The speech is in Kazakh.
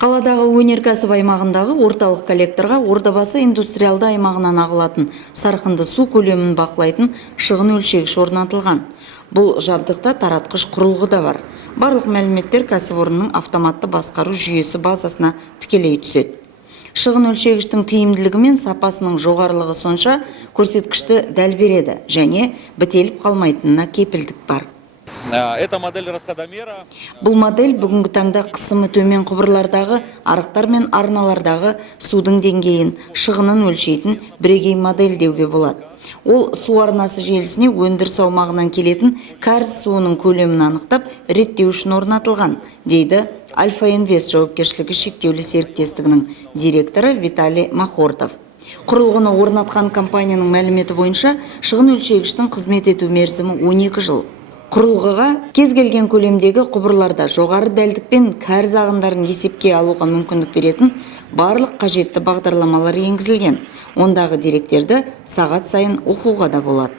Қаладағы өнеркәсіп аймағындағы орталық коллекторға Ордабасы индустриалды аймағынан ағылатын сарқынды су көлемін бақылайтын шығын өлшегіш орнатылған. Бұл жабдықта таратқыш құрылғы да бар. Барлық мәліметтер кәсіпорынның автоматты басқару жүйесі базасына тікелей түседі. Шығын өлшегіштің тиімділігі мен сапасының жоғарылығы сонша көрсеткішті дәл береді және бітеліп қалмайтынына кепілдік бар. Бұл модель бүгінгі таңда қысымы төмен құбырлардағы арықтар мен арналардағы судың деңгейін, шығынын өлшейтін бірегей модель деуге болады. Ол су арнасы желісіне өндіріс аумағынан келетін кәріз суының көлемін анықтап, реттеу үшін орнатылған, дейді Альфа Инвест жауапкершілігі шектеулі серіктестігінің директоры Виталий Махортов. Құрылғыны орнатқан компанияның мәліметі бойынша, шығын өлшегіштің қызмет ету мерзімі 12 жыл. Құрылғыға кез келген көлемдегі құбырларда жоғары дәлдікпен кәріз ағындарын есепке алуға мүмкіндік беретін барлық қажетті бағдарламалар енгізілген. Ондағы деректерді сағат сайын оқуға да болады.